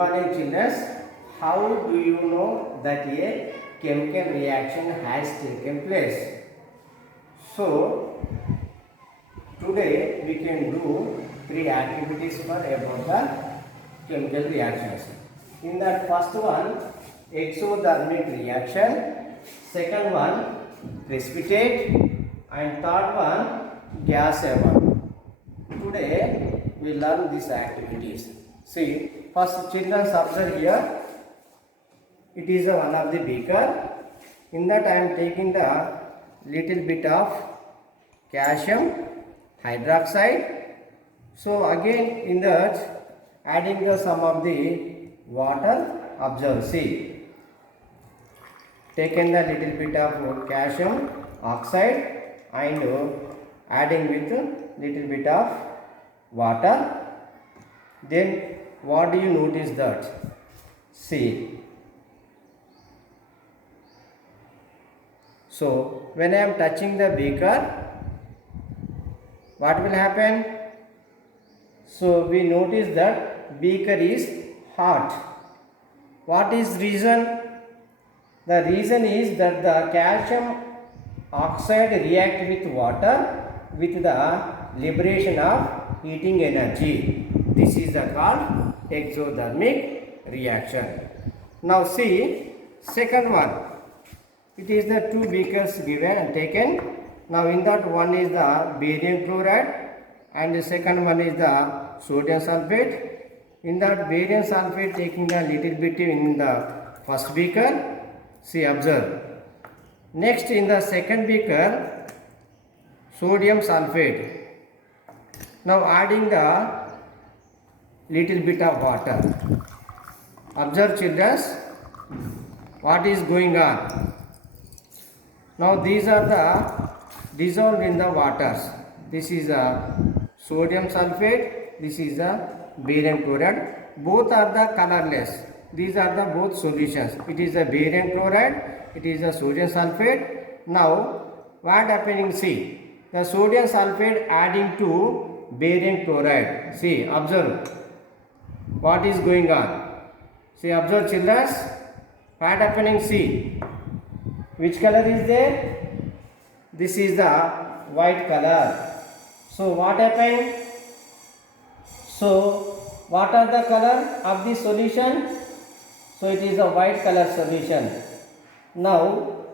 Morning children, how do you know that a chemical reaction has taken place? So, today we can do three activities for about the chemical reactions. In that first one, exothermic reaction, second one, precipitate, and third one, gas evaporation. Today we learn these activities. See, first children observe here. It is one of the beaker. In that I am taking the little bit of calcium hydroxide. So again in that adding the some of the water. Observe. See, taken the little bit of calcium oxide and adding with little bit of water. Then what do you notice that? See, so when I am touching the beaker, what will happen? So we notice that beaker is hot. What is reason? The reason is that the calcium oxide react with water with the liberation of heating energy. This is called exothermic reaction. Now see, second one. It is the two beakers given and taken. Now in that one is the barium chloride and the second one is the sodium sulfate. In that barium sulfate taking a little bit in the first beaker. See, observe. Next in the second beaker, sodium sulfate. Now adding the little bit of water. Observe children, what is going on. Now these are the dissolved in the waters. This is a sodium sulfate, this is a barium chloride. Both are the colorless. These are the both solutions. It is a barium chloride, it is a sodium sulfate. Now what happening? See, the sodium sulfate adding to barium chloride. See, observe. What is going on? See, observe children. What happening? See, which color is there? This is the white color. So what happened? So what are the color of the solution? So it is a white color solution. Now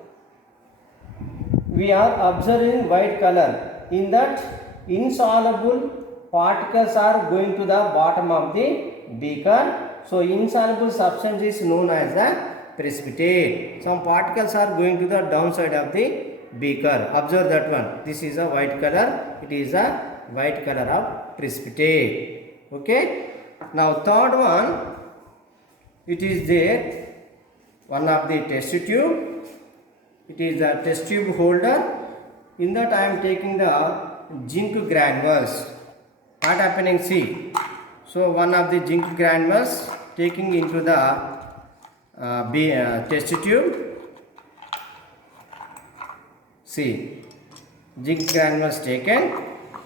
we are observing white color. In that insoluble particles are going to the bottom of the beaker. So insoluble substance is known as the precipitate. Some particles are going to the downside of the beaker. Observe that one. This is a white color. It is a white color of precipitate. Okay. Now third one. It is there. One of the test tube. It is the test tube holder. In that I am taking the zinc granules. What happening? See. So one of the zinc granules taking into the test tube. See, zinc granules taken.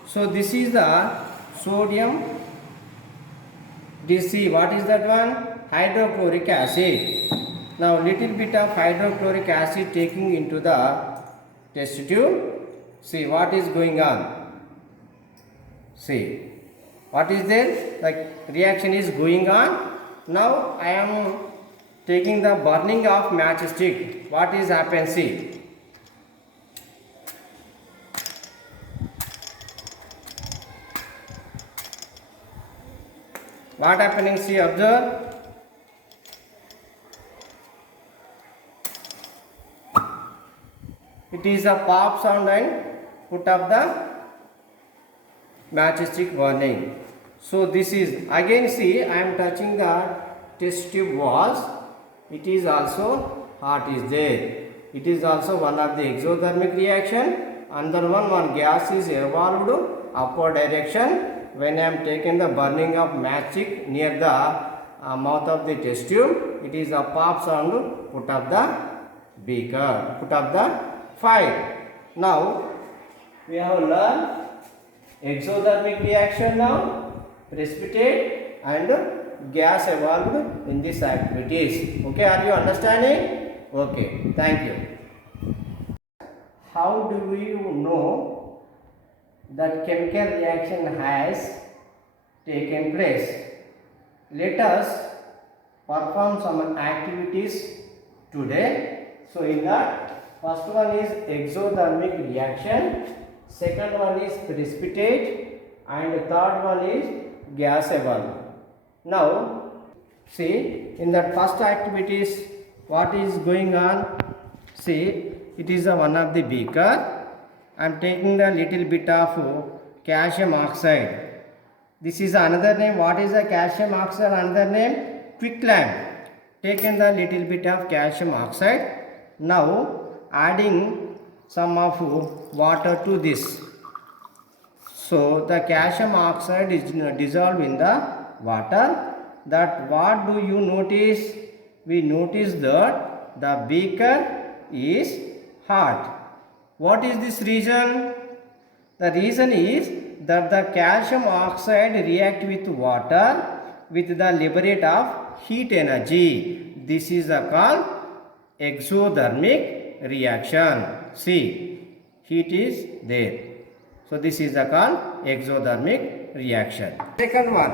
So this is the sodium. DC. What is that one? Hydrochloric acid. Now little bit of hydrochloric acid taking into the test tube. See what is going on. See. What is there? Like reaction is going on. Now I am taking the burning of matchstick. What is happened? See. What happening? See, observe. It is a pop sound and put up the matchstick burning. So this is again, see, I am touching the test tube walls. It is also hot is there. It is also one of the exothermic reaction. Another one gas is evolved upward direction. When I am taking the burning of matchstick near the mouth of the test tube, it is a pop sound. Put up the beaker. Put up the fire. Now we have learned exothermic reaction now, precipitate and gas evolved in these activities. Okay, are you understanding? Okay, thank you. How do you know that chemical reaction has taken place? Let us perform some activities today. So in that, first one is exothermic reaction, second one is precipitate, and third one is gas evolve. Now see, in that first activities, what is going on? See, it is one of the beaker. I am taking a little bit of calcium oxide. This is another name. What is the calcium oxide? Another name, quicklime. Taken the little bit of calcium oxide. Now adding some of water to this. So the calcium oxide is dissolved in the water. That what do you notice? We notice that the beaker is hot. What is this reason? The reason is that the calcium oxide react with water with the liberate of heat energy. This is called exothermic reaction. See, heat is there. So this is called exothermic reaction. Second one,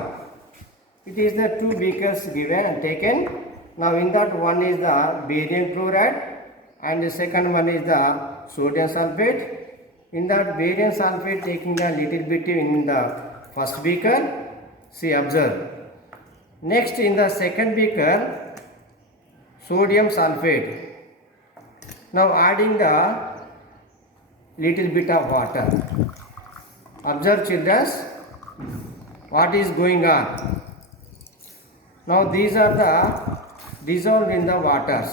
it is the two beakers given and taken. Now in that one is the barium chloride and the second one is the sodium sulfate. In that barium sulfate taking a little bit in the first beaker. See, observe. Next in the second beaker, sodium sulfate. Now adding the little bit of water. Observe, children, what is going on. Now these are the dissolved in the waters.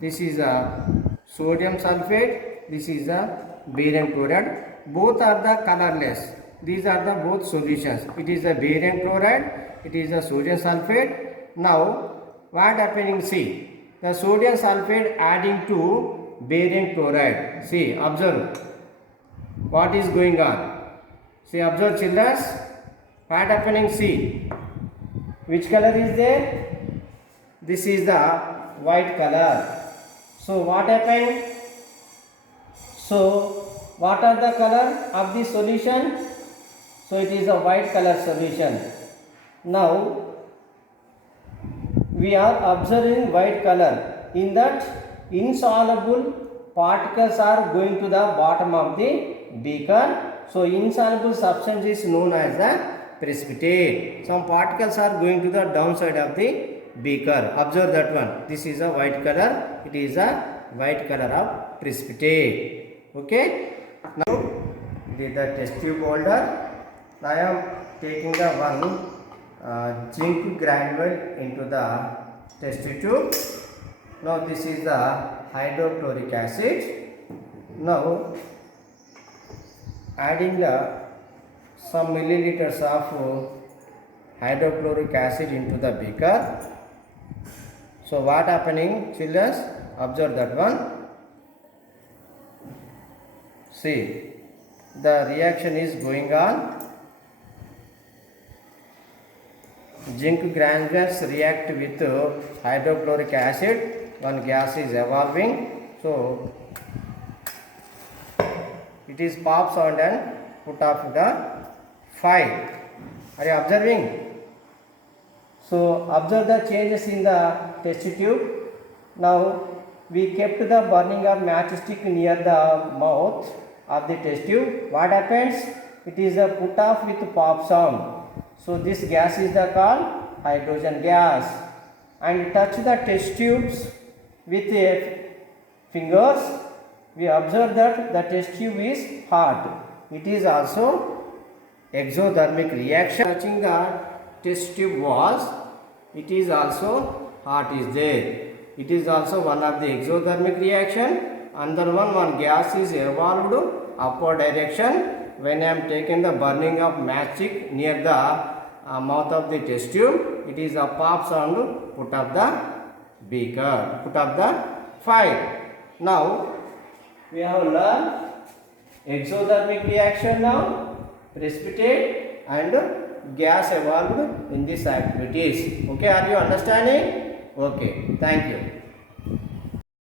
This is a sodium sulfate, this is a barium chloride. Both are the colorless. These are the both solutions. It is a barium chloride, it is a sodium sulfate. Now what happening? See, the sodium sulfate adding to barium chloride. See, observe what is going on. See, observe, children, what happening? See, which color is there? This is the white color. So what happened? So what are the color of the solution? So it is a white color solution. Now we are observing white color. In that, insoluble particles are going to the bottom of the beaker. So insoluble substance is known as the precipitate. Some particles are going to the downside of the beaker. Observe that one. This is a white color. It is a white color of precipitate. Okay. Now the test tube holder. I am taking the one zinc granule into the test tube. Now this is the hydrochloric acid. Now adding the some milliliters of hydrochloric acid into the beaker. So what happening, children? Observe that one. See, the reaction is going on. Zinc granules react with hydrochloric acid. One gas is evolving. So it is pops on and put off the fire. Are you observing? So observe the changes in the test tube. Now we kept the burning of matchstick near the mouth of the test tube. What happens? It is a put off with pop sound. So this gas is the called hydrogen gas. And touch the test tubes with fingers. We observe that the test tube is hot. It is also exothermic reaction. Touching the test tube walls, it is also hot is there. It is also one of the exothermic reaction. Another one gas is evolved upward direction when I am taking the burning of matchstick near the mouth of the test tube. It is a pop sound put up the beaker, put up the fire. Now we have learned exothermic reaction now, precipitate and gas evolved in these activities. Okay, are you understanding? Okay, thank you.